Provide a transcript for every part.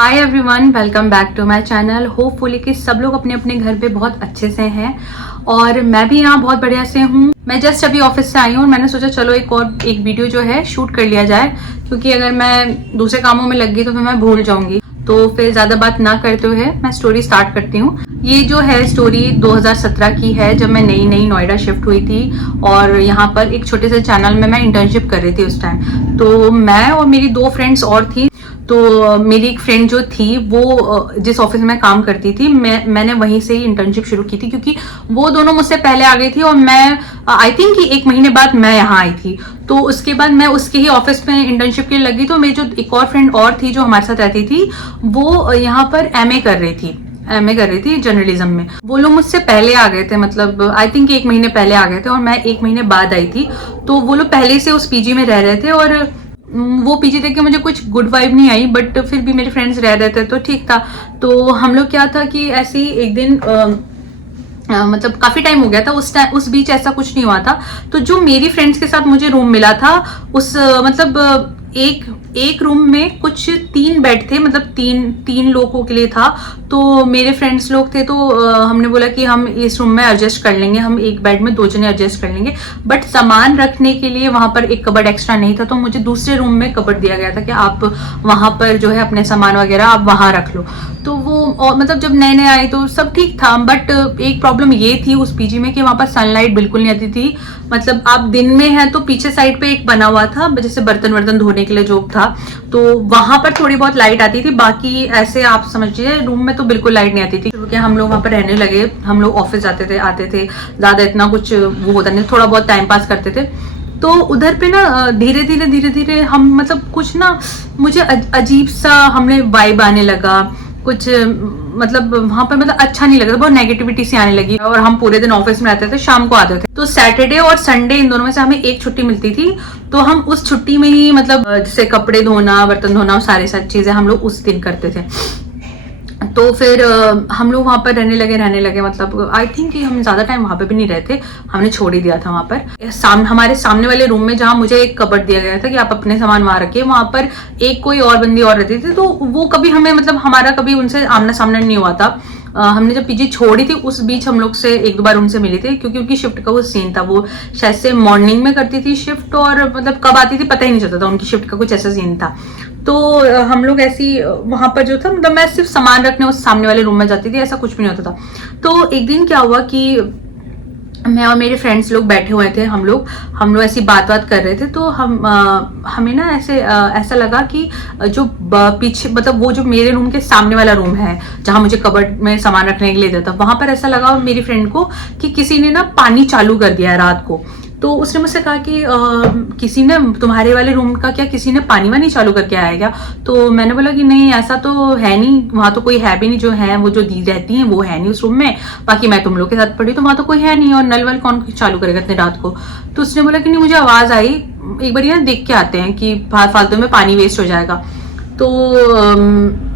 Hi everyone, welcome back to my channel. Hopefully कि सब लोग अपने अपने घर पे बहुत अच्छे से हैं और मैं भी यहाँ बहुत बढ़िया से हूँ। मैं जस्ट अभी ऑफिस से आई हूँ और मैंने सोचा चलो एक वीडियो जो है शूट कर लिया जाए, क्योंकि अगर मैं दूसरे कामों में लग गई तो फिर मैं भूल जाऊंगी। तो फिर ज्यादा बात ना करते हुए मैं स्टोरी स्टार्ट करती हूँ। ये जो है स्टोरी 2017 की है, जब मैं नई नोएडा शिफ्ट हुई थी और यहाँ पर एक छोटे से चैनल में मैं इंटर्नशिप कर रही थी उस टाइम। तो मैं और मेरी 2 फ्रेंड्स और थी। तो मेरी एक फ्रेंड जो थी वो जिस ऑफिस में काम करती थी, मैंने वहीं से ही इंटर्नशिप शुरू की थी, क्योंकि वो दोनों मुझसे पहले आ गई थी और मैं आई थिंक कि 1 महीने बाद मैं यहाँ आई थी। तो उसके बाद मैं उसके ही ऑफिस में इंटर्नशिप के लिए लगी। तो मेरी जो एक और फ्रेंड और थी जो हमारे साथ रहती थी, वो यहाँ पर एमए कर रही थी जर्नलिज्म में। वो लोग मुझसे पहले आ गए थे, मतलब आई थिंक 1 महीने पहले आ गए थे और मैं 1 महीने बाद आई थी। तो वो लोग पहले से उस पीजी में रह रहे थे और वो पीजी देख के मुझे कुछ गुड वाइब नहीं आई, बट फिर भी मेरे फ्रेंड्स रह रहे थे तो ठीक था। तो हम लोग क्या था कि ऐसे ही एक दिन मतलब काफी टाइम हो गया था उस बीच ऐसा कुछ नहीं हुआ था। तो जो मेरी फ्रेंड्स के साथ मुझे रूम मिला था उस मतलब एक रूम में कुछ 3 बेड थे, मतलब तीन लोगों के लिए था। तो मेरे फ्रेंड्स लोग थे तो हमने बोला कि हम इस रूम में एडजस्ट कर लेंगे, हम एक बेड में 2 जने एडजस्ट कर लेंगे। बट सामान रखने के लिए वहां पर एक कबर्ड एक्स्ट्रा नहीं था, तो मुझे दूसरे रूम में कबर्ड दिया गया था कि आप वहां पर जो है अपने सामान वगैरह आप वहां रख लो। तो वो मतलब जब नए आए तो सब ठीक था, बट एक प्रॉब्लम ये थी उस पीजी में कि वहां पर सनलाइट बिल्कुल नहीं आती थी। मतलब आप दिन में है तो पीछे साइड पे एक बना हुआ था जैसे बर्तन वर्तन धोने के लिए जो था, तो वहां पर थोड़ी बहुत लाइट आती थी। बाकी ऐसे आप समझिए रूम में तो बिल्कुल लाइट नहीं आती थी, क्योंकि हम लोग वहां पर रहने लगे। हम लोग ऑफिस जाते थे आते थे, ज्यादा इतना कुछ वो होता नहीं, थोड़ा बहुत टाइम पास करते थे। तो उधर पे ना धीरे धीरे हम मतलब कुछ ना मुझे अजीब सा हमने वाइब आने लगा कुछ, मतलब वहां पर मतलब अच्छा नहीं लग रहा, बहुत नेगेटिविटी सी आने लगी। और हम पूरे दिन ऑफिस में रहते थे, शाम को आते थे। तो सैटरडे और संडे इन दोनों में से हमें एक छुट्टी मिलती थी। तो हम उस छुट्टी में ही मतलब जैसे कपड़े धोना, बर्तन धोना, सारी चीजें हम लोग उस दिन करते थे। तो फिर हम लोग वहां पर रहने लगे। मतलब आई थिंक कि हम ज्यादा टाइम वहां पे भी नहीं रहते, हमने छोड़ ही दिया था वहां पर। हमारे सामने वाले रूम में जहां मुझे एक कबर्ड दिया गया था कि आप अपने सामान वहां रखिए, वहां पर एक कोई और बंदी और रहती थी। तो वो कभी हमें मतलब हमारा कभी उनसे आमना सामना नहीं हुआ था। हमने जब पीजी छोड़ी थी उस बीच हम लोग से 1-2 बार उनसे मिले थे, क्योंकि उनकी शिफ्ट का वो सीन था। वो शायद से मॉर्निंग में करती थी शिफ्ट और मतलब कब आती थी पता ही नहीं चलता था, उनकी शिफ्ट का कुछ ऐसा सीन था। तो हम लोग ऐसी वहां पर जो था, मतलब मैं सिर्फ सामान रखने उस सामने वाले रूम में जाती थी, ऐसा कुछ भी नहीं होता था। तो एक दिन क्या हुआ कि मैं और मेरे फ्रेंड्स लोग बैठे हुए थे, हम लोग ऐसी बात कर रहे थे। तो हमें ना ऐसा लगा कि जो पीछे मतलब वो जो मेरे रूम के सामने वाला रूम है जहां मुझे कबर्ड में सामान रखने के लिए देता, वहां पर ऐसा लगा मेरी फ्रेंड को कि किसी ने ना पानी चालू कर दिया है रात को। तो उसने मुझसे कहा कि किसी ने तुम्हारे वाले रूम का क्या किसी ने पानी वानी चालू करके आया क्या? तो मैंने बोला कि नहीं ऐसा तो है नहीं, वहां तो कोई है भी नहीं, जो है वो जो दी रहती हैं वो है नहीं उस रूम में। बाकी मैं तुम लोग के साथ पढ़ी तो वहां तो कोई है नहीं, और नल वल कौन चालू करेगा इतने रात को? तो उसने बोला कि नहीं मुझे आवाज आई, एक बार ना देख के आते हैं कि फालतू में पानी वेस्ट हो जाएगा। तो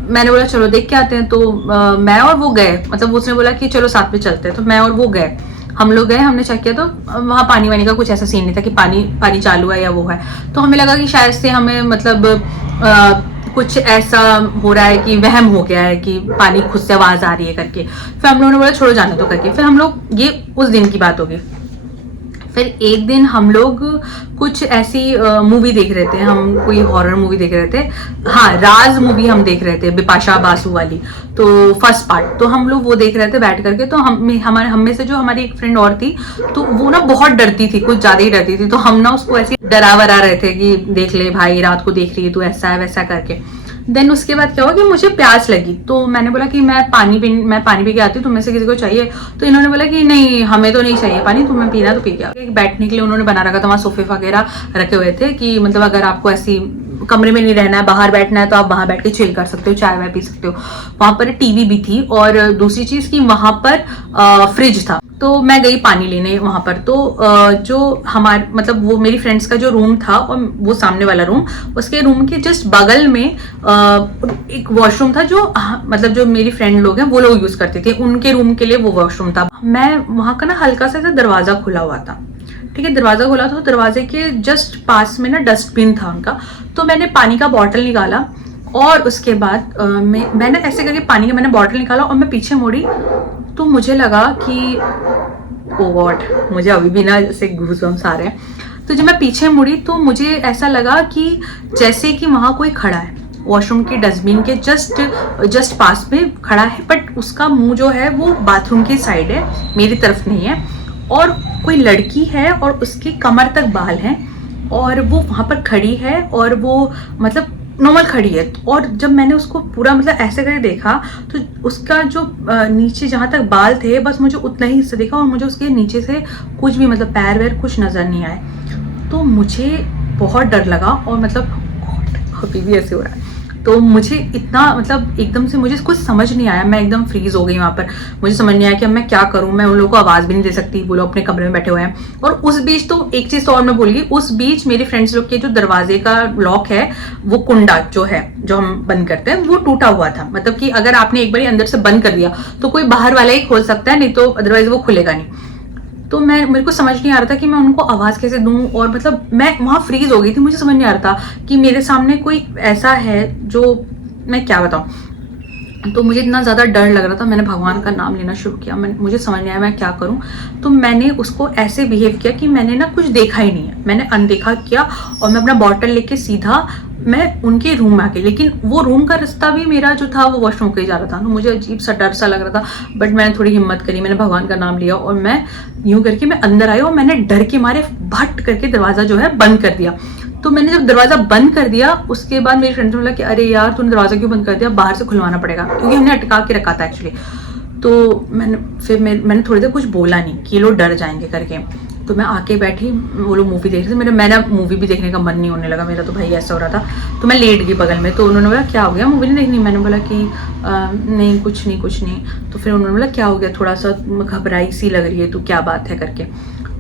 मैंने बोला चलो देख के आते हैं। तो मैं और वो गए, मतलब उसने बोला कि चलो साथ में चलते हैं। तो मैं और वो गए, हम लोग गए, हमने चेक किया तो वहां पानी वानी का कुछ ऐसा सीन नहीं था कि पानी चालू है या वो है। तो हमें लगा कि शायद से हमें मतलब कुछ ऐसा हो रहा है कि वहम हो गया है कि पानी खुद से आवाज आ रही है करके। फिर हम लोगों ने बोला छोड़ो जाने तो करके। फिर हम लोग, ये उस दिन की बात होगी। फिर एक दिन हम लोग कुछ ऐसी मूवी देख रहे थे, हम कोई हॉरर मूवी देख रहे थे। हाँ, राज मूवी हम देख रहे थे, बिपाशा बासु वाली, तो फर्स्ट पार्ट। तो हम लोग वो देख रहे थे बैठ करके। तो हम में से जो हमारी एक फ्रेंड और थी, तो वो ना बहुत डरती थी, कुछ ज्यादा ही डरती थी। तो हम ना उसको ऐसे डरा वरा रहे थे कि देख ले भाई रात को देख रही है तू, ऐसा है वैसा करके। देन उसके बाद क्या हुआ कि मुझे प्यास लगी। तो मैंने बोला कि मैं पानी पी के आती हूँ, तुम्हें से किसी को चाहिए? तो इन्होंने बोला कि नहीं हमें तो नहीं चाहिए पानी, तुम्हें पीना तो पी के आओ। बैठने के लिए उन्होंने बना रखा था, वहाँ सोफे वगैरह रखे हुए थे कि मतलब अगर आपको ऐसी कमरे में नहीं रहना है, बाहर बैठना है, तो आप वहां बैठ के चिल कर सकते हो, चाय वाय पी सकते हो। वहां पर टीवी भी थी, और दूसरी चीज कि वहां पर फ्रिज था। तो मैं गई पानी लेने वहां पर। तो जो हमारे मतलब वो मेरी फ्रेंड्स का जो रूम था और वो सामने वाला रूम, उसके रूम के जस्ट बगल में एक वॉशरूम था जो मतलब जो मेरी फ्रेंड लोग हैं वो लोग यूज करते थे, उनके रूम के लिए वो वॉशरूम था। मैं वहां का ना हल्का सा दरवाजा खुला हुआ था, ठीक है, दरवाजा खोला था। दरवाजे के जस्ट पास में ना डस्टबिन था उनका। तो मैंने पानी का बॉटल निकाला और उसके बाद मैंने ऐसे करके पानी का मैंने बॉटल निकाला और मैं पीछे मुड़ी तो मुझे लगा कि ओ गॉड, मुझे अभी भी ना जैसे गूज़बम्स आ रहे हैं। तो जब मैं पीछे मुड़ी तो मुझे ऐसा लगा कि जैसे कि वहाँ कोई खड़ा है, वॉशरूम के डस्टबिन के जस्ट पास में खड़ा है, बट उसका मुंह जो है वो बाथरूम की साइड है, मेरी तरफ नहीं है। और कोई लड़की है और उसके कमर तक बाल हैं और वो वहाँ पर खड़ी है और वो मतलब नॉर्मल खड़ी है। और जब मैंने उसको पूरा मतलब ऐसे करके देखा तो उसका जो नीचे जहाँ तक बाल थे बस मुझे उतना ही हिस्सा दिखा और मुझे उसके नीचे से कुछ भी मतलब पैर वैर कुछ नज़र नहीं आए। तो मुझे बहुत डर लगा और मतलब अभी भी ऐसे हो रहा है। तो मुझे इतना मतलब एकदम से मुझे कुछ समझ नहीं आया, मैं एकदम फ्रीज हो गई वहाँ पर। मुझे समझ नहीं आया कि अब मैं क्या करूँ, मैं उन लोगों को आवाज़ भी नहीं दे सकती, वो लोग अपने कमरे में बैठे हुए हैं। और उस बीच तो एक चीज़ तो और मैं भूल गई, उस बीच मेरे फ्रेंड्स लोग के जो दरवाजे का लॉक है, वो कुंडा जो है जो हम बंद करते हैं वो टूटा हुआ था। मतलब कि अगर आपने एक बार अंदर से बंद कर दिया तो कोई बाहर वाला ही खोल सकता है, नहीं तो अदरवाइज वो खुलेगा नहीं। तो मेरे को समझ नहीं आ रहा था कि मैं उनको आवाज़ कैसे दूं, और मतलब मैं वहाँ फ्रीज हो गई थी। मुझे समझ नहीं आ रहा था कि मेरे सामने कोई ऐसा है जो मैं क्या बताऊं। तो मुझे इतना ज़्यादा डर लग रहा था, मैंने भगवान का नाम लेना शुरू किया। मुझे समझ नहीं आया मैं क्या करूं। तो मैंने उसको ऐसे बिहेव किया कि मैंने ना कुछ देखा ही नहीं है, मैंने अनदेखा किया और मैं अपना बॉटल लेके सीधा मैं उनके रूम में आके, लेकिन वो रूम का रास्ता भी मेरा जो था वो वॉशरूम के जा रहा था। तो मुझे अजीब सा डर सा लग रहा था, बट मैंने थोड़ी हिम्मत करी, मैंने भगवान का नाम लिया और मैं यूं करके मैं अंदर आई और मैंने डर के मारे भट करके दरवाज़ा जो है बंद कर दिया। तो मैंने जब दरवाज़ा बंद कर दिया उसके बाद मेरी फ्रेंड ने बोला कि अरे यार तूने दरवाज़ा क्यों बंद कर दिया, बाहर से खुलवाना पड़ेगा, क्योंकि हमने अटका के रखा था एक्चुअली। तो मैंने थोड़ी देर कुछ बोला नहीं कि ये लोग डर जाएंगे करके। तो मैं आके बैठी, वो लोग मूवी देख रहे थे, मैंने मूवी भी देखने का मन नहीं होने लगा मेरा, तो भाई ऐसा हो रहा था। तो मैं लेट गई बगल में। तो उन्होंने बोला क्या हो गया, मूवी नहीं देखनी? मैंने बोला कि नहीं कुछ नहीं। तो फिर उन्होंने बोला क्या हो गया, थोड़ा सा घबराई सी लग रही है, तो क्या बात है करके।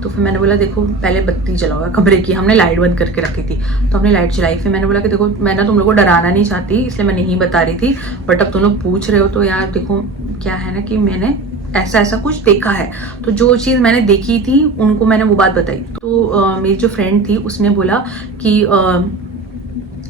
तो फिर मैंने बोला देखो पहले बत्ती जलाओ कमरे की, हमने लाइट बंद करके रखी थी तो हमने लाइट जलाई। फिर मैंने बोला कि देखो मैं ना तुम लोगों को डराना नहीं चाहती इसलिए मैं नहीं बता रही थी, बट अब तुम लोग पूछ रहे हो तो यार देखो क्या है ना कि मैंने ऐसा कुछ देखा है। तो जो चीज़ मैंने देखी थी उनको मैंने वो बात बताई। तो मेरी जो फ्रेंड थी उसने बोला कि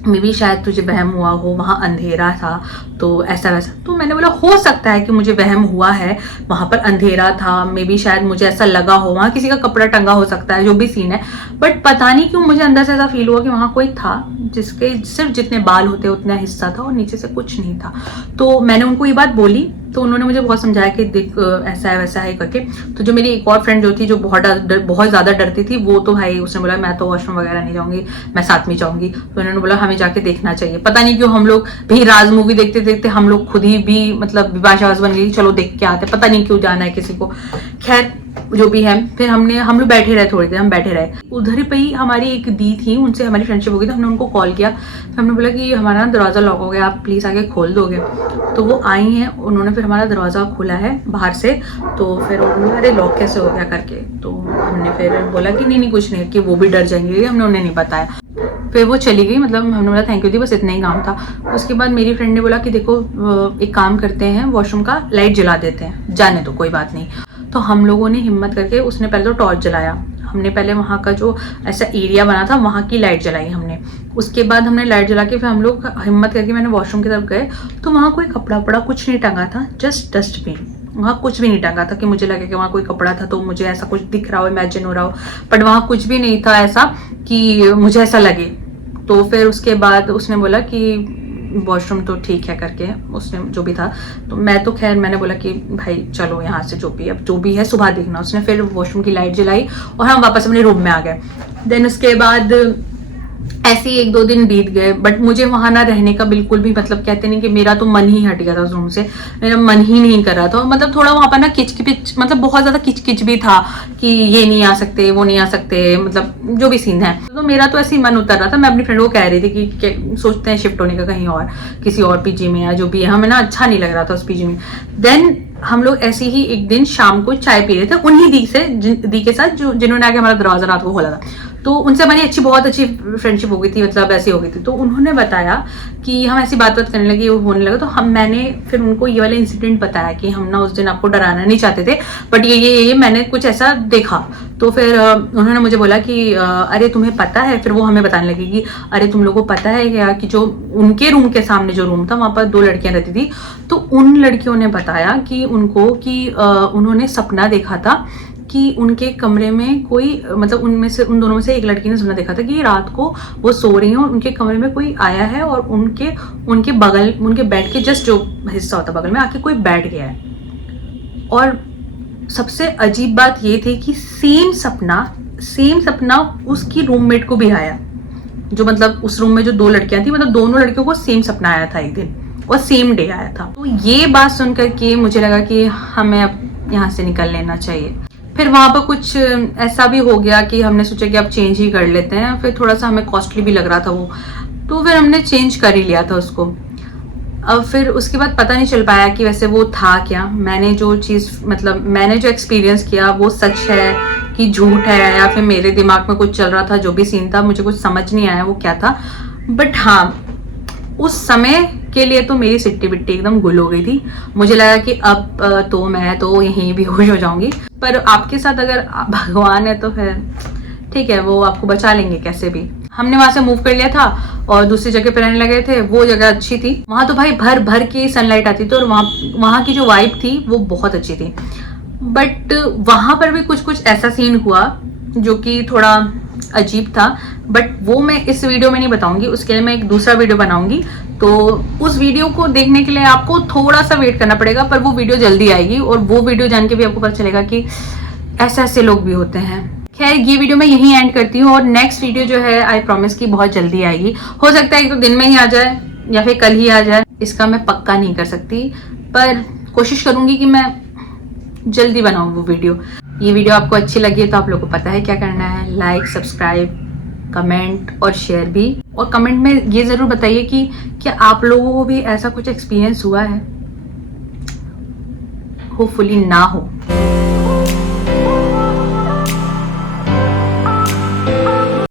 मे बी शायद तुझे वहम हुआ हो, वहाँ अंधेरा था तो ऐसा वैसा। तो मैंने बोला हो सकता है कि मुझे वहम हुआ है, वहाँ पर अंधेरा था, मे बी शायद मुझे ऐसा लगा हो, वहाँ किसी का कपड़ा टंगा हो सकता है, जो भी सीन है। बट पता नहीं क्यों मुझे अंदर से ऐसा फील हुआ कि वहाँ कोई था जिसके सिर्फ जितने बाल होते उतना हिस्सा था और नीचे से कुछ नहीं था। तो मैंने उनको ये बात बोली तो उन्होंने मुझे बहुत समझाया कि देख ऐसा है वैसा है करके। तो जो मेरी एक और फ्रेंड जो थी जो बहुत ज़्यादा डरती थी, वो तो भाई उसने बोला मैं तो वॉशरूम वगैरह नहीं जाऊँगी, मैं साथ में जाऊँगी। तो उन्होंने बोला हमें जाके देखना चाहिए। पता नहीं क्यों हम लोग भी राज मूवी देखते देखते हम लोग खुद ही भी मतलब विभाषावास बन गई, चलो देख के आते, पता नहीं क्यों जाना है किसी को। खैर जो भी है, फिर हम लोग बैठे रहे, थोड़ी देर हम बैठे रहे। उधर पे ही हमारी एक दी थी, उनसे हमारी फ्रेंडशिप हो गई, तो हमने उनको कॉल किया। तो हमने बोला कि हमारा दरवाज़ा लॉक हो गया, आप प्लीज़ आके खोल दोगे। तो वो आई हैं, उन्होंने फिर हमारा दरवाज़ा खोला है बाहर से। तो फिर उन्होंने अरे लॉक कैसे हो गया करके। तो हमने फिर बोला कि नहीं कुछ नहीं, कि वो भी डर जाएंगे, हमने उन्हें नहीं बताया। फिर वो चली गई, मतलब हमने बोला थैंक यू दी, बस इतना ही काम था। उसके बाद मेरी फ्रेंड ने बोला कि देखो एक काम करते हैं, वॉशरूम का लाइट जला देते हैं, जाने दो कोई बात नहीं। तो हम लोगों ने हिम्मत करके, उसने पहले तो टॉर्च जलाया, हमने पहले वहाँ का जो ऐसा एरिया बना था वहाँ की लाइट जलाई हमने। उसके बाद हमने लाइट जला के फिर हम लोग हिम्मत करके मैंने वॉशरूम की तरफ गए। तो वहाँ कोई कपड़ा वपड़ा कुछ नहीं टंगा था, जस्ट डस्टबिन, वहाँ कुछ भी नहीं टंगा था कि मुझे लगे कि वहाँ कोई कपड़ा था तो मुझे ऐसा कुछ दिख रहा हो, इमेजिन हो रहा हो, बट वहाँ कुछ भी नहीं था ऐसा कि मुझे ऐसा लगे। तो फिर उसके बाद उसने बोला कि वॉशरूम तो ठीक है करके, उसने जो भी था। तो मैं तो खैर मैंने बोला कि भाई चलो यहाँ से जो भी है सुबह देखना। उसने फिर वॉशरूम की लाइट जलाई और हम वापस अपने रूम में आ गए। देन उसके बाद ऐसे ही 1-2 दिन बीत गए, बट मुझे वहां ना रहने का बिल्कुल भी मतलब कहते नहीं कि मेरा तो मन ही हट गया था उस रूम से, मेरा मन ही नहीं कर रहा था। मतलब थोड़ा वहां पर ना किचकिच, मतलब बहुत ज्यादा किचकिच भी था कि ये नहीं आ सकते वो नहीं आ सकते, मतलब जो भी सीन है। तो मेरा तो ऐसे ही मन उतर रहा था। मैं अपनी फ्रेंड को कह रही थी कि सोचते हैं शिफ्ट होने का कहीं और, किसी और पीजी में या जो भी है, हमें ना अच्छा नहीं लग रहा था उस पीजी में। देन हम लोग ऐसे ही एक दिन शाम को चाय पी रहे थे उन्हीं दी के साथ जिन्होंने आके हमारा दरवाजा रात को खोला था। तो उनसे हमारी बहुत अच्छी फ्रेंडशिप हो गई थी, मतलब ऐसी हो गई थी। तो उन्होंने बताया कि हम ऐसी बात करने लगे, होने लगा। तो मैंने फिर उनको ये वाला इंसिडेंट बताया कि हम ना उस दिन आपको डराना नहीं चाहते थे, बट ये मैंने कुछ ऐसा देखा। तो फिर उन्होंने मुझे बोला कि अरे तुम्हें पता है, फिर वो हमें बताने लगी कि अरे तुम लोगों को पता है क्या कि जो उनके रूम के सामने जो रूम था वहाँ पर 2 लड़कियां रहती थी। तो उन लड़कियों ने बताया कि उनको कि उन्होंने सपना देखा था कि उनके कमरे में कोई, मतलब उन दोनों में से एक लड़की ने सपना देखा था कि रात को वो सो रही हैं और उनके कमरे में कोई आया है और उनके बगल, उनके बेड के जस्ट जो हिस्सा होता बगल में आके कोई बैठ गया है। और सबसे अजीब बात ये थी कि सेम सपना उसकी रूममेट को भी आया, जो मतलब उस रूम में जो 2 लड़कियां थी, मतलब दोनों लड़कियों को सेम सपना आया था एक दिन और सेम डे आया था। तो ये बात सुनकर के मुझे लगा कि हमें अब यहाँ से निकल लेना चाहिए। फिर वहाँ पर कुछ ऐसा भी हो गया कि हमने सोचा कि अब चेंज ही कर लेते हैं। फिर थोड़ा सा हमें कॉस्टली भी लग रहा था वो, तो फिर हमने चेंज कर ही लिया था उसको। अब फिर उसके बाद पता नहीं चल पाया कि वैसे वो था क्या। मैंने जो एक्सपीरियंस किया वो सच है कि झूठ है, या फिर मेरे दिमाग में कुछ चल रहा था, जो भी सीन था मुझे कुछ समझ नहीं आया वो क्या था। बट हाँ, उस समय के लिए तो मेरी सिट्टी बिट्टी एकदम गुल हो गई थी। मुझे लगा कि अब तो मैं तो यहीं बेहोश हो जाऊंगी, पर आपके साथ अगर भगवान है तो फिर ठीक है, वो आपको बचा लेंगे कैसे भी। हमने वहां से मूव कर लिया था और दूसरी जगह पे रहने लगे थे। वो जगह अच्छी थी, वहां तो भाई भर भर के सनलाइट आती थी और वहां की जो वाइब थी वो बहुत अच्छी थी। बट वहां पर भी कुछ ऐसा सीन हुआ जो कि थोड़ा अजीब था, बट वो मैं इस वीडियो में नहीं बताऊंगी, उसके लिए मैं एक दूसरा वीडियो बनाऊंगी। तो उस वीडियो को देखने के लिए आपको थोड़ा सा वेट करना पड़ेगा, पर वो वीडियो जल्दी आएगी और वो वीडियो जान के भी आपको पता चलेगा कि ऐसे लोग भी होते हैं। खैर, ये वीडियो मैं यहीं एंड करती हूँ और नेक्स्ट वीडियो जो है आई प्रॉमिस की बहुत जल्दी आएगी। हो सकता है 1-2 दिन में ही आ जाए या फिर कल ही आ जाए, इसका मैं पक्का नहीं कर सकती, पर कोशिश करूंगी कि मैं जल्दी बनाऊं वो वीडियो। ये वीडियो आपको अच्छी लगी है तो आप लोगों को पता है क्या करना है, लाइक, सब्सक्राइब, कमेंट और शेयर भी। और कमेंट में ये जरूर बताइए कि क्या आप लोगों को भी ऐसा कुछ एक्सपीरियंस हुआ है। होपफुली ना हो।